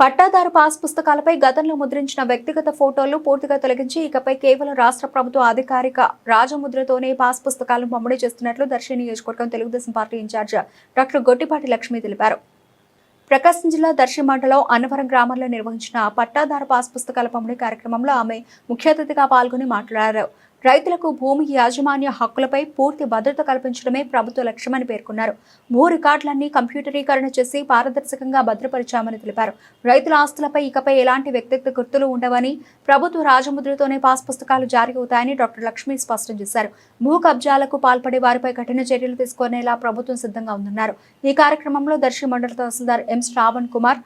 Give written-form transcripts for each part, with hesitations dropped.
పట్టాదారు పాస్ పుస్తకాలపై గతంలో ముద్రించిన వ్యక్తిగత ఫోటోలు పూర్తిగా తొలగించి ఇకపై కేవలం రాష్ట్ర ప్రభుత్వ అధికారిక రాజముద్రతోనే పాస్ పుస్తకాలను పంపిణీ చేస్తున్నట్లు దర్శి నియోజకవర్గం Telugu Desam party in-charge doctor Gottipati Lakshmi తెలిపారు. ప్రకాశం జిల్లా దర్శి మండలం అన్నవరం గ్రామంలో నిర్వహించిన పట్టాదారు పాస్ పుస్తకాల పంపిణీ కార్యక్రమంలో ఆమె ముఖ్య అతిథిగా పాల్గొని మాట్లాడారు. రైతులకు భూమి యాజమాన్య హక్కులపై పూర్తి భద్రత కల్పించడమే ప్రభుత్వ లక్ష్యమని పేర్కొన్నారు. భూ రికార్డులన్నీ కంప్యూటరీకరణ చేసి పారదర్శకంగా భద్రపరిచామని తెలిపారు. రైతుల ఆస్తులపై ఇకపై ఎలాంటి వ్యక్తిగత గుర్తులు ఉండవని, ప్రభుత్వ రాజముద్రతోనే పాస్ పుస్తకాలు జారీ అవుతాయని డాక్టర్ లక్ష్మి స్పష్టం చేశారు. భూ కబ్జాలకు పాల్పడే వారిపై కఠిన చర్యలు తీసుకునేలా ప్రభుత్వం సిద్ధంగా ఉందన్నారు. ఈ కార్యక్రమంలో దర్శి మండల తహసీల్దార్ ఎం శ్రావణ్ కుమార్,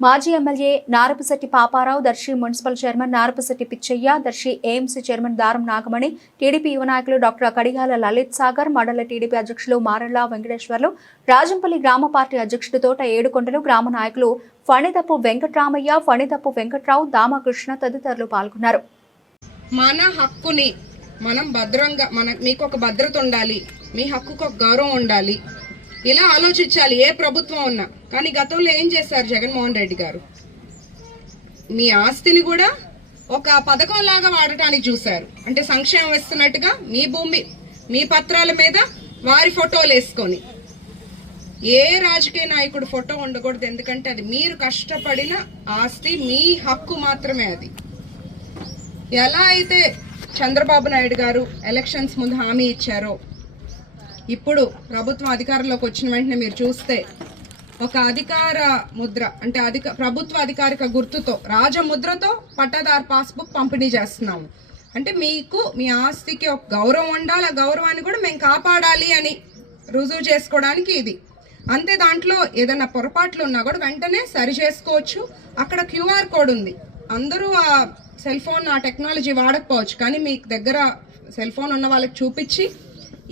మాజీ MLA Narapasetti Paparao, Darsi municipal chairman Narapasetti Pitchaiah, Darsi AMC chairman Daram Nagamani, TDP యువ నాయకులు డాక్టర్ కడిగాల లలిత్ సాగర్, మండల టీడీపీ అధ్యక్షులు మారళ్ళ వెంకటేశ్వర్లు, రాజంపల్లి గ్రామ పార్టీ అధ్యక్షుడు తోట ఏడుకొండలు, గ్రామ నాయకులు ఫణిదప్పు వెంకట్రామయ్య, ఫణిదప్పు వెంకట్రావు, దామకృష్ణ తదితరులు పాల్గొన్నారు. మన హక్కుని మనం భద్రంగా మీకు ఒక భద్రత ఉండాలి, మీ హక్కుకు ఒక గౌరవం ఉండాలి, ఇలా ఆలోచించాలి ఏ ప్రభుత్వం ఉన్నా. కానీ గతంలో ఏం చేశారు జగన్మోహన్ రెడ్డి గారు? మీ ఆస్తిని కూడా ఒక పథకం లాగా వాడటానికి చూశారు. అంటే సంక్షేమం ఇస్తున్నట్టుగా మీ భూమి మీ పత్రాల మీద వారి ఫోటోలు వేసుకొని. ఏ రాజకీయ నాయకుడు ఫోటో ఉండకూడదు, ఎందుకంటే అది మీరు కష్టపడిన ఆస్తి, మీ హక్కు మాత్రమే అది. ఎలా అయితే చంద్రబాబు నాయుడు గారు ఎలక్షన్స్ ముందు హామీ ఇచ్చారో, ఇప్పుడు ప్రభుత్వం అధికారంలోకి వచ్చిన వెంటనే మీరు చూస్తే ఒక అధికార ముద్ర అంటే ప్రభుత్వ అధికారిక గుర్తుతో రాజముద్రతో పట్టాదారు పాస్బుక్ పంపిణీ చేస్తున్నాము. అంటే మీకు మీ ఆస్తికి ఒక గౌరవం ఉండాలి, ఆ గౌరవాన్ని కూడా మేము కాపాడాలి అని రుజువు చేసుకోవడానికి ఇది. అంతే, దాంట్లో ఏదైనా పొరపాట్లు ఉన్నా కూడా వెంటనే సరి చేసుకోవచ్చు. అక్కడ క్యూఆర్ కోడ్ ఉంది. అందరూ ఆ సెల్ ఫోన్ ఆ టెక్నాలజీ వాడకపోవచ్చు, కానీ మీ దగ్గర సెల్ ఫోన్ ఉన్న వాళ్ళకి చూపించి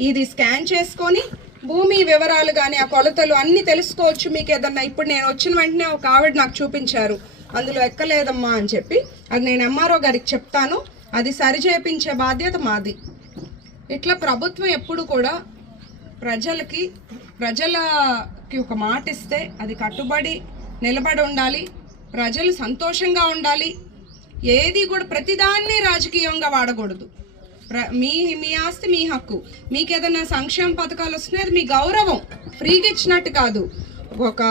ఇది స్కాన్ చేసుకొని భూమి వివరాలు కానీ ఆ కొలతలు అన్ని తెలుసుకోవచ్చు. మీకు ఏదన్నా ఇప్పుడు నేను వచ్చిన వెంటనే ఒక ఆవిడ నాకు చూపించారు, అందులో ఎక్కలేదమ్మా అని చెప్పి, అది నేను ఎంఆర్ఓ గారికి చెప్తాను, అది సరి చేయించే బాధ్యత మాది. ఇట్లా ప్రభుత్వం ఎప్పుడు కూడా ప్రజలకి ఒక మాట ఇస్తే అది కట్టుబడి నిలబడి ఉండాలి, ప్రజలు సంతోషంగా ఉండాలి. ఏది కూడా ప్రతిదాన్ని రాజకీయంగా వాడకూడదు. మీ ఆస్తి మీ హక్కు. మీకు ఏదైనా సంక్షేమ పథకాలు వస్తున్నాయి, అది మీ గౌరవం, ఫ్రీగా ఇచ్చినట్టు కాదు. ఒక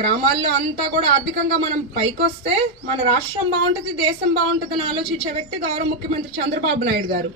గ్రామాల్లో అంతా కూడా ఆర్థికంగా మనం పైకొస్తే మన రాష్ట్రం బాగుంటుంది, దేశం బాగుంటుంది అని ఆలోచించే వ్యక్తి గౌరవ ముఖ్యమంత్రి చంద్రబాబు నాయుడు గారు.